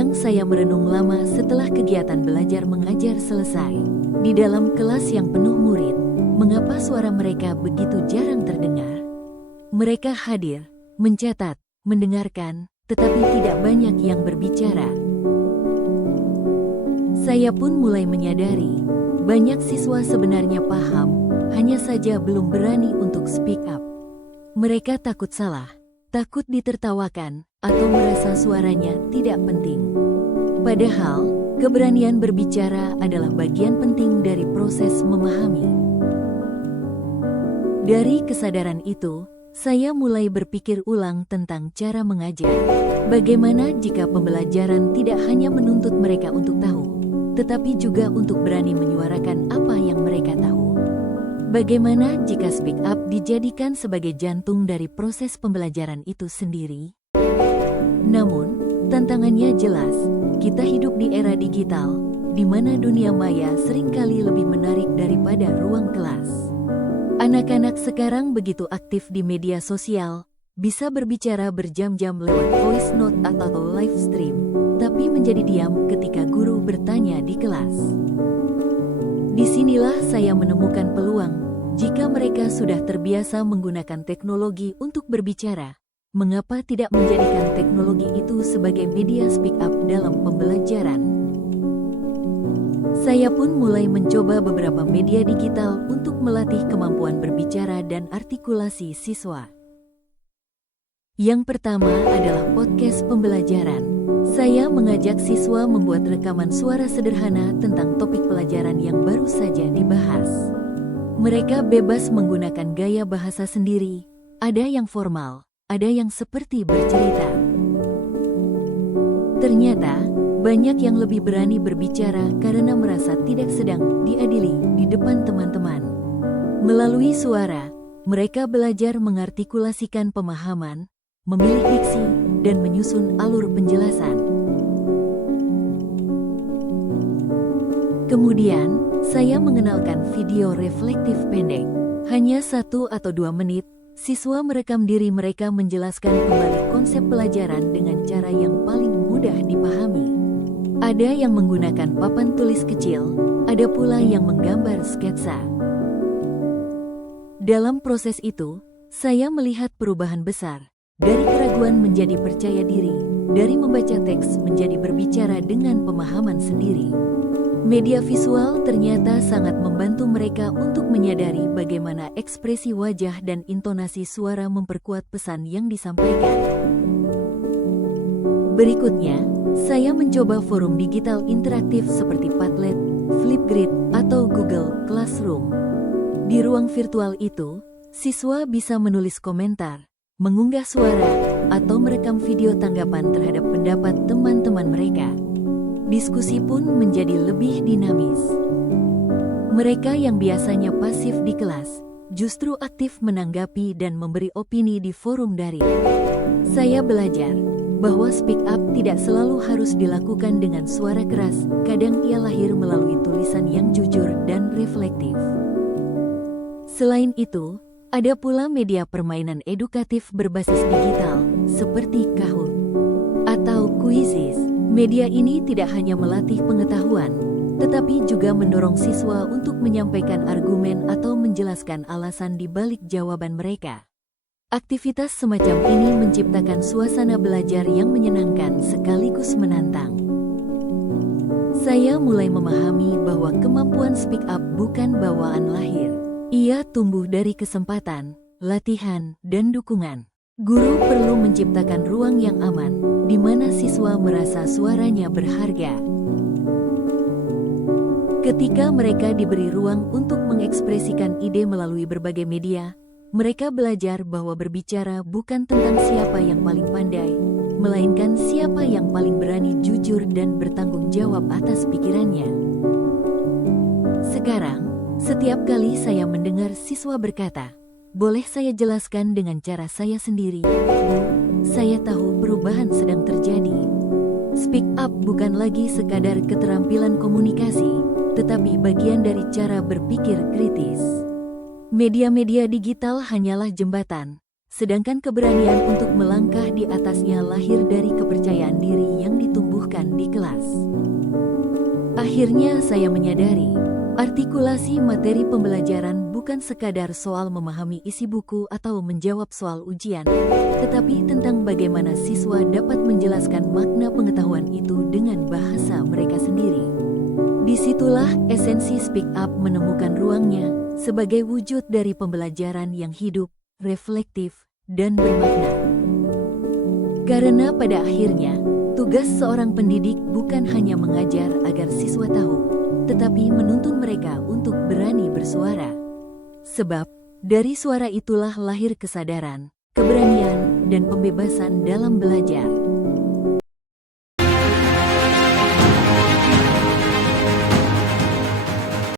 Kadang saya merenung lama setelah kegiatan belajar mengajar selesai. Di dalam kelas yang penuh murid, mengapa suara mereka begitu jarang terdengar? Mereka hadir, mencatat, mendengarkan, tetapi tidak banyak yang berbicara. Saya pun mulai menyadari, banyak siswa sebenarnya paham, hanya saja belum berani untuk speak up. Mereka takut salah, takut ditertawakan, atau merasa suaranya tidak penting. Padahal, keberanian berbicara adalah bagian penting dari proses memahami. Dari kesadaran itu, saya mulai berpikir ulang tentang cara mengajar. Bagaimana jika pembelajaran tidak hanya menuntut mereka untuk tahu, tetapi juga untuk berani menyuarakan apa yang mereka tahu? Bagaimana jika speak up dijadikan sebagai jantung dari proses pembelajaran itu sendiri? Namun, tantangannya jelas. Kita hidup di era digital, di mana dunia maya seringkali lebih menarik daripada ruang kelas. Anak-anak sekarang begitu aktif di media sosial, bisa berbicara berjam-jam lewat voice note atau live stream, tapi menjadi diam ketika guru bertanya di kelas. Disinilah saya menemukan peluang. Jika mereka sudah terbiasa menggunakan teknologi untuk berbicara, mengapa tidak menjadikan teknologi itu sebagai media speak up dalam pembelajaran? Saya pun mulai mencoba beberapa media digital untuk melatih kemampuan berbicara dan artikulasi siswa. Yang pertama adalah podcast pembelajaran. Saya mengajak siswa membuat rekaman suara sederhana tentang topik pelajaran yang baru saja dibahas. Mereka bebas menggunakan gaya bahasa sendiri, ada yang formal, ada yang seperti bercerita. Ternyata, banyak yang lebih berani berbicara karena merasa tidak sedang diadili di depan teman-teman. Melalui suara, mereka belajar mengartikulasikan pemahaman, memilih diksi, dan menyusun alur penjelasan. Kemudian, saya mengenalkan video reflektif pendek. Hanya 1 atau 2 menit, siswa merekam diri mereka menjelaskan kembali konsep pelajaran dengan cara yang paling mudah dipahami. Ada yang menggunakan papan tulis kecil, ada pula yang menggambar sketsa. Dalam proses itu, saya melihat perubahan besar. Dari keraguan menjadi percaya diri, dari membaca teks menjadi berbicara dengan pemahaman sendiri. Media visual ternyata sangat membantu mereka untuk menyadari bagaimana ekspresi wajah dan intonasi suara memperkuat pesan yang disampaikan. Berikutnya, saya mencoba forum digital interaktif seperti Padlet, Flipgrid, atau Google Classroom. Di ruang virtual itu, siswa bisa menulis komentar, mengunggah suara, atau merekam video tanggapan terhadap pendapat teman-teman mereka. Diskusi pun menjadi lebih dinamis. Mereka yang biasanya pasif di kelas, justru aktif menanggapi dan memberi opini di forum daring. Saya belajar bahwa speak up tidak selalu harus dilakukan dengan suara keras, kadang ia lahir melalui tulisan yang jujur dan reflektif. Selain itu, ada pula media permainan edukatif berbasis digital, seperti Kahoot atau Quizizz. Media ini tidak hanya melatih pengetahuan, tetapi juga mendorong siswa untuk menyampaikan argumen atau menjelaskan alasan di balik jawaban mereka. Aktivitas semacam ini menciptakan suasana belajar yang menyenangkan sekaligus menantang. Saya mulai memahami bahwa kemampuan speak up bukan bawaan lahir. Ia tumbuh dari kesempatan, latihan, dan dukungan. Guru perlu menciptakan ruang yang aman, di mana siswa merasa suaranya berharga. Ketika mereka diberi ruang untuk mengekspresikan ide melalui berbagai media, mereka belajar bahwa berbicara bukan tentang siapa yang paling pandai, melainkan siapa yang paling berani jujur dan bertanggung jawab atas pikirannya. Sekarang, setiap kali saya mendengar siswa berkata, "Boleh saya jelaskan dengan cara saya sendiri, Bu?" Saya tahu perubahan sedang terjadi. Speak up bukan lagi sekadar keterampilan komunikasi, tetapi bagian dari cara berpikir kritis. Media-media digital hanyalah jembatan, sedangkan keberanian untuk melangkah di atasnya lahir dari kepercayaan diri yang ditumbuhkan jelas. Akhirnya saya menyadari, artikulasi materi pembelajaran bukan sekadar soal memahami isi buku atau menjawab soal ujian, tetapi tentang bagaimana siswa dapat menjelaskan makna pengetahuan itu dengan bahasa mereka sendiri. Disitulah esensi Speak Up menemukan ruangnya sebagai wujud dari pembelajaran yang hidup, reflektif, dan bermakna. Karena pada akhirnya, tugas seorang pendidik bukan hanya mengajar agar siswa tahu, tetapi menuntun mereka untuk berani bersuara. Sebab, dari suara itulah lahir kesadaran, keberanian, dan pembebasan dalam belajar.